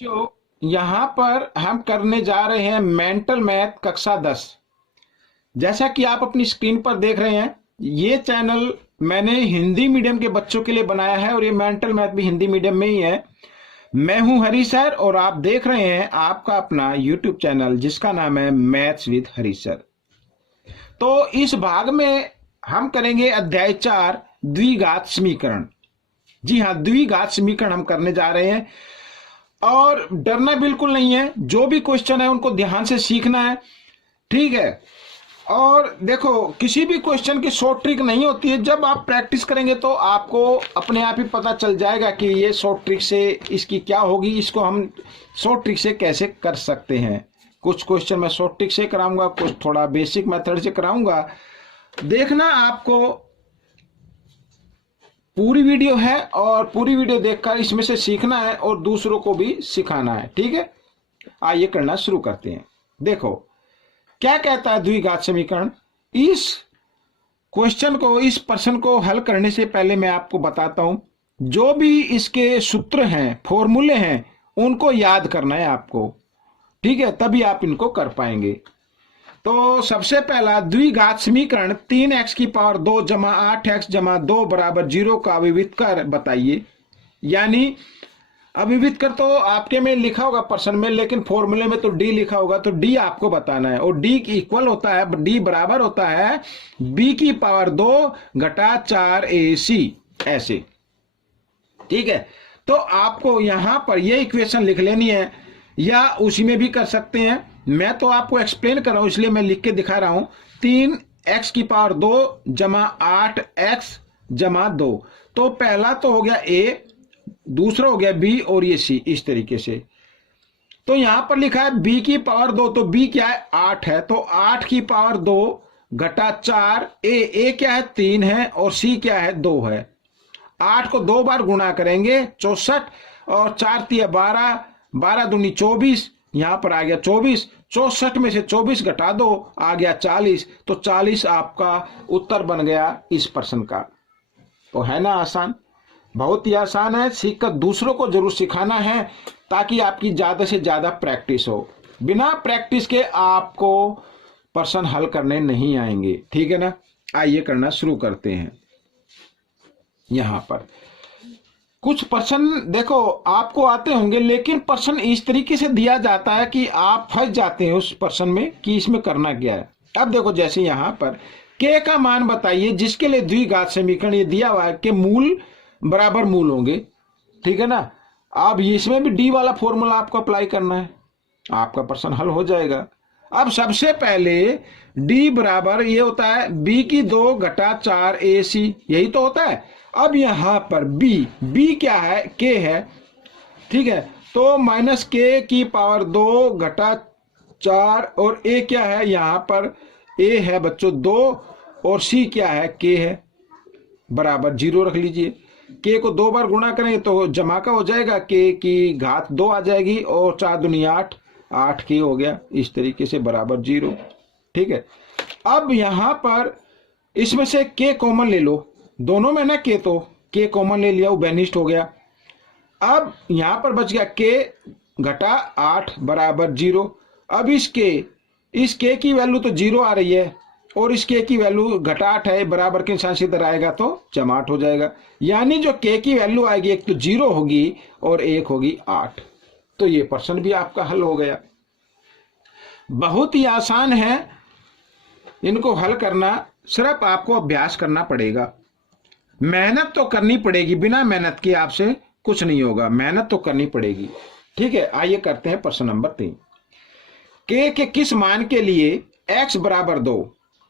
जो यहाँ पर हम करने जा रहे हैं मेंटल मैथ कक्षा 10। जैसा कि आप अपनी स्क्रीन पर देख रहे हैं, ये चैनल मैंने हिंदी मीडियम के बच्चों के लिए बनाया है और ये मेंटल मैथ भी हिंदी मीडियम में ही है। मैं हूं हरी सर और आप देख रहे हैं आपका अपना यूट्यूब चैनल जिसका नाम है मैथ्स विद हरी सर। तो इस भाग में हम करेंगे अध्याय 4 द्विघात समीकरण। जी हाँ, द्विघात समीकरण हम करने जा रहे हैं और डरना बिल्कुल नहीं है। जो भी क्वेश्चन है उनको ध्यान से सीखना है, ठीक है। और देखो, किसी भी क्वेश्चन की शॉर्ट ट्रिक नहीं होती है। जब आप प्रैक्टिस करेंगे तो आपको अपने आप ही पता चल जाएगा कि ये शॉर्ट ट्रिक से इसकी क्या होगी, इसको हम शॉर्ट ट्रिक से कैसे कर सकते हैं। कुछ क्वेश्चन मैं शॉर्ट ट्रिक से कराऊंगा, कुछ थोड़ा बेसिक मेथड से कराऊंगा। देखना, आपको पूरी वीडियो है और पूरी वीडियो देखकर इसमें से सीखना है और दूसरों को भी सिखाना है, ठीक है। आइए करना शुरू करते हैं। देखो क्या कहता है द्विघात समीकरण। इस क्वेश्चन को, इस प्रश्न को हल करने से पहले मैं आपको बताता हूं, जो भी इसके सूत्र हैं, फॉर्मूले हैं, उनको याद करना है आपको, ठीक है, तभी आप इनको कर पाएंगे। तो सबसे पहला द्विघात समीकरण 3x की पावर 2 जमा 8x जमा 2 बराबर 0 का अभिवित कर बताइए। यानी अभिवित कर तो आपके में लिखा होगा प्रश्न में, लेकिन फॉर्मूले में तो डी लिखा होगा, तो डी आपको बताना है। और डी इक्वल होता है, डी बराबर होता है b की पावर 2 घटा 4ac, ऐसे, ठीक है। तो आपको यहां पर ये इक्वेशन लिख लेनी है या उसी में भी कर सकते हैं। मैं तो आपको एक्सप्लेन कर रहा हूं इसलिए मैं लिख के दिखा रहा हूं। 3x की पावर 2 जमा 8x जमा 2। तो पहला तो हो गया a, दूसरा हो गया b और ये c, इस तरीके से। तो यहां पर लिखा है b की पावर 2, तो b क्या है 8 है, तो 8 की पावर 2 घटा 4, a क्या है 3 है और c क्या है 2 है। 8 को 2 बार गुणा करेंगे 64 और 4 तिया 12, 12 दूनी 24, यहां पर आ गया 24। 64 में से 24 घटा दो, आ गया 40। तो 40 आपका उत्तर बन गया इस प्रश्न का। तो है ना आसान, बहुत ही आसान है। सीखकर दूसरों को जरूर सिखाना है ताकि आपकी ज्यादा से ज्यादा प्रैक्टिस हो। बिना प्रैक्टिस के आपको प्रश्न हल करने नहीं आएंगे, ठीक है ना। आइए करना शुरू करते हैं। यहां पर कुछ प्रश्न देखो आपको आते होंगे, लेकिन प्रश्न इस तरीके से दिया जाता है कि आप फंस जाते हैं उस प्रश्न में कि इसमें करना क्या है। अब देखो, जैसे यहां पर k का मान बताइए जिसके लिए द्विघात समीकरण ये दिया हुआ है कि मूल बराबर मूल होंगे, ठीक है ना। अब इसमें भी डी वाला फॉर्मूला आपको अप्लाई करना है, आपका प्रश्न हल हो जाएगा। अब सबसे पहले डी बराबर ये होता है b की 2 घटा 4ac, यही तो होता है। अब यहां पर b क्या है, k है, ठीक है। तो माइनस k की पावर 2 घटा 4 और a क्या है, यहां पर a है बच्चों 2 और c क्या है, k है, बराबर 0 रख लीजिए। k को 2 बार गुणा करेंगे तो जमा का हो जाएगा, k की घात 2 आ जाएगी और 4 दूनी 8, 8k हो गया, इस तरीके से बराबर 0, ठीक है। अब यहां पर इसमें से k कॉमन ले लो, दोनों में ना k, तो k कॉमन ले लिया, वो बेनिस्ट हो गया। अब यहां पर बच गया k घटा 8 बराबर 0। अब इस k की वैल्यू तो 0 आ रही है और इस k की वैल्यू घटा 8 है, बराबर के निशान से इधर आएगा तो जमा 8 हो जाएगा। यानी जो k की वैल्यू आएगी, एक तो 0 होगी और एक होगी 8। तो ये प्रश्न भी आपका हल हो गया। बहुत ही आसान है इनको हल करना, सिर्फ आपको अभ्यास करना पड़ेगा। मेहनत तो करनी पड़ेगी, बिना मेहनत के आपसे कुछ नहीं होगा, मेहनत तो करनी पड़ेगी, ठीक है। आइए करते हैं प्रश्न नंबर 3। k के किस मान के लिए x बराबर 2।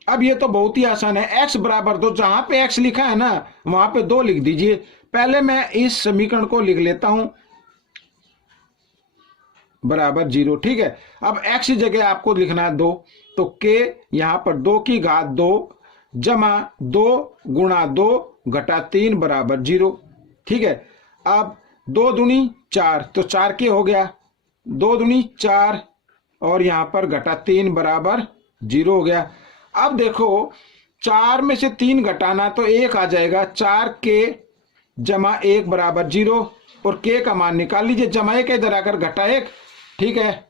अब ये तो बहुत ही आसान है, x बराबर 2, जहां पे x लिखा है ना वहां पे 2 लिख दीजिए। पहले मैं इस समीकरण को लिख लेता हूं बराबर 0, ठीक है। अब x की जगह आपको लिखना है 2, तो k यहां पर 2 की घात 2 जमा 2 गुणा 2 घटा 3 बराबर 0, ठीक है। अब 2 दूनी 4, तो 4k हो गया, 2 दूनी 4 और यहां पर घटा 3 बराबर 0 हो गया। अब देखो 4 में से 3 घटाना तो 1 आ जाएगा, 4k जमा 1 बराबर 0 और k का मान निकाल लीजिए। जमा 1 इधर आकर घटा 1, ठीक है,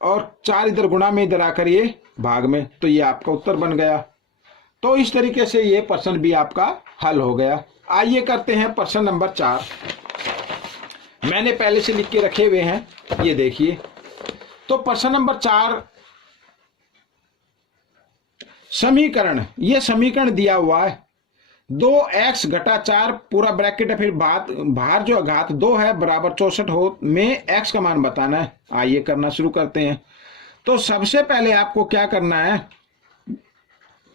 और 4 इधर गुणा में इधर आकर ये भाग में, तो ये आपका उत्तर बन गया। तो इस तरीके से ये प्रश्न भी आपका हल हो गया। आइए करते हैं प्रश्न नंबर 4। मैंने पहले से लिख के रखे हुए हैं, ये देखिए। तो प्रश्न नंबर 4 समीकरण, ये समीकरण दिया हुआ है 2x घटा 4 पूरा ब्रैकेट है, फिर बाहर जो घात 2 है बराबर 64 हो में x का मान बताना है। आइए करना शुरू करते हैं। तो सबसे पहले आपको क्या करना है,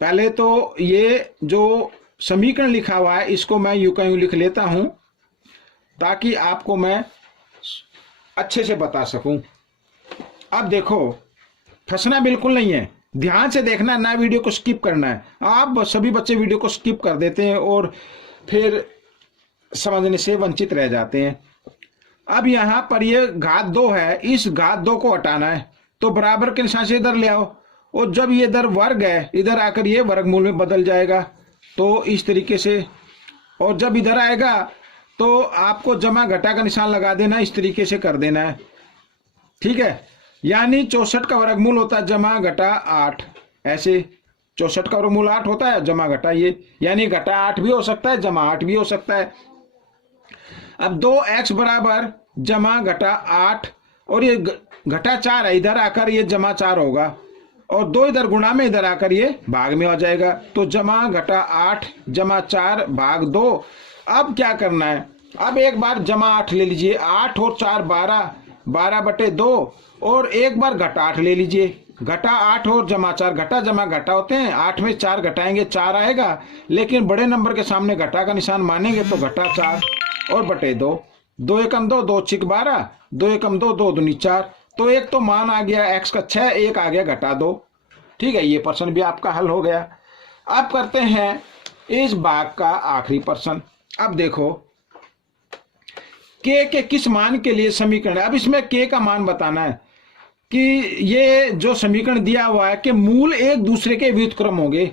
पहले तो ये जो समीकरण लिखा हुआ है इसको मैं यूं का यूं लिख लेता हूं ताकि आपको मैं अच्छे से बता सकूं। अब देखो, फंसना बिल्कुल नहीं है, ध्यान से देखना ना, वीडियो को स्किप करना है। आप सभी बच्चे वीडियो को स्किप कर देते हैं और फिर समझने से वंचित रह जाते हैं। अब यहां पर ये घात 2 है, इस घात 2 को हटाना है, तो बराबर के निशान से इधर ले आओ, और जब ये इधर वर्ग है इधर आकर ये वर्गमूल में बदल जाएगा, तो इस तरीके से। और जब इधर आएगा तो आपको जमा घटा का निशान लगा देना, इस तरीके से कर देना है, ठीक है। यानी 64 का वर्गमूल होता है जमा घटा 8, ऐसे 64 का वर्गमूल 8 होता है, जमा घटा ये, यानी घटा 8 भी हो सकता है, जमा 8 भी हो सकता है। अब 2x बराबर जमा घटा 8, और ये घटा 4 है, इधर आकर ये जमा 4 होगा, और 2 इधर गुणा में इधर आकर ये भाग में हो जाएगा, तो जमा घटा 8 जमा 4 भाग 2। अब क्या करना है, अब एक बार जमा 8 ले लीजिए, 8 और 4 12, 12/2, और एक बार घटा 8 ले लीजिए, घटा 8 और जमा 4, घटा जमा घटा होते हैं, 8 में 4 घटाएंगे 4 आएगा, लेकिन बड़े नंबर के सामने घटा का निशान मानेंगे तो घटा 4 और बटे 2, 2 एकम 2, 2 छिक 12, 2 एकम 2, 2 दूनी 4, तो एक तो मान आ गया x का 6, एक आ गया घटा 2, ठीक है। ये प्रश्न भी आपका हल हो गया। अब करते हैं इस भाग का आखिरी प्रश्न। अब देखो, k के किस मान के लिए समीकरण है। अब इसमें k का मान बताना है कि ये जो समीकरण दिया हुआ है कि मूल एक दूसरे के व्युत्क्रम होंगे।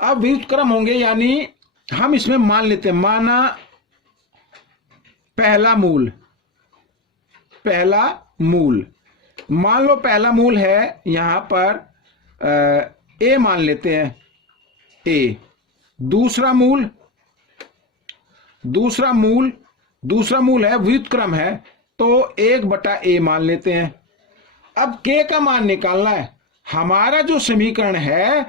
अब व्युत्क्रम होंगे यानी हम इसमें मान लेते हैं, माना पहला मूल, मान लो पहला मूल है यहां पर a मान लेते हैं, a। दूसरा मूल है व्युत्क्रम है, तो 1/a मान लेते हैं। अब k का मान निकालना है। हमारा जो समीकरण है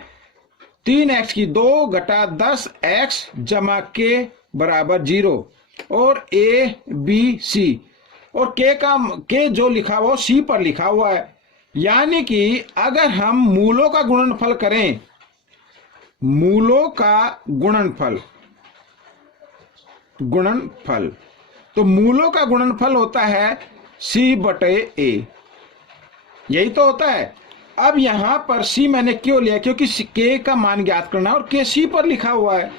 3x की 2 घटा 10x जमा k बराबर 0, और a b c, और k जो लिखा हुआ c पर लिखा हुआ है। यानी कि अगर हम मूलों का गुणनफल करें, मूलों का गुणनफल, तो मूलों का गुणनफल होता है c/a, यही तो होता है। अब यहां पर c मैंने क्यों लिया, क्योंकि k का मान ज्ञात करना है और k c पर लिखा हुआ है।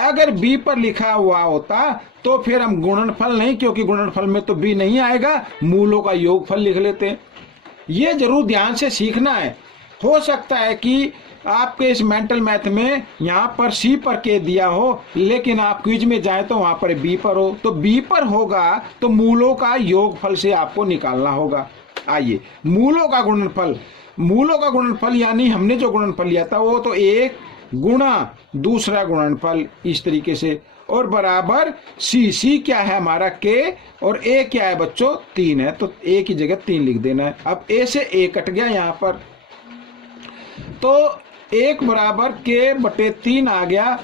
अगर b पर लिखा हुआ होता तो फिर हम गुणनफल नहीं, क्योंकि गुणनफल में तो b नहीं आएगा, मूलों का योगफल लिख लेते हैं। ये जरूर ध्यान से सीखना है। हो सकता है कि आपके इस मेंटल मैथ में यहाँ पर c पर k दिया हो, लेकिन आप क्विज में जाए तो वहां पर b पर हो, तो b पर होगा तो मूलों का योगफल से आपको निकालना होगा। आइए, मूलों का गुणनफल यानी हमने जो गुणनफल लिया था वो तो 1 गुणा दूसरा गुणनफल, इस तरीके से, और बराबर c क्या है हमारा k, और a क्या है बच्चों 3 है, तो a की जगह 3 लिख देना है। अब a से a कट गया यहाँ पर, तो 1 बराबर k/3 आ गया,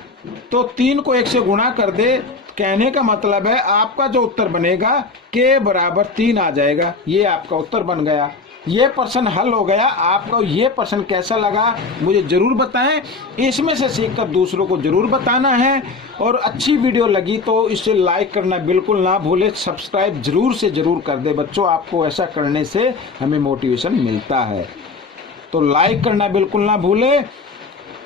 तो 3 को 1 से गुणा कर दे। कहने का मतलब है आपका जो उत्तर बनेगा k बराबर 3 आ जाएगा। ये आपका उत्तर बन गया। ये प्रश्न हल हो गया। आपको ये प्रश्न कैसा लगा मुझे जरूर बताएं। इसमें से सीखकर दूसरों को जरूर बताना है, और अच्छी वीडियो लगी तो इसे लाइक करना बिल्कुल ना भूलें। सब्सक्राइब जरूर से जरूर कर दे बच्चों, आपको ऐसा करने से हमें मोटिवेशन मिलता है। तो लाइक करना बिल्कुल ना भूलें,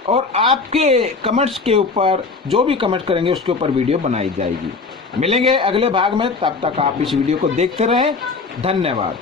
और आपके कमेंट्स के ऊपर जो भी कमेंट करेंगे उसके ऊपर वीडियो बनाई जाएगी। मिलेंगे अगले भाग में, तब तक आप इस वीडियो को देखते रहें। धन्यवाद।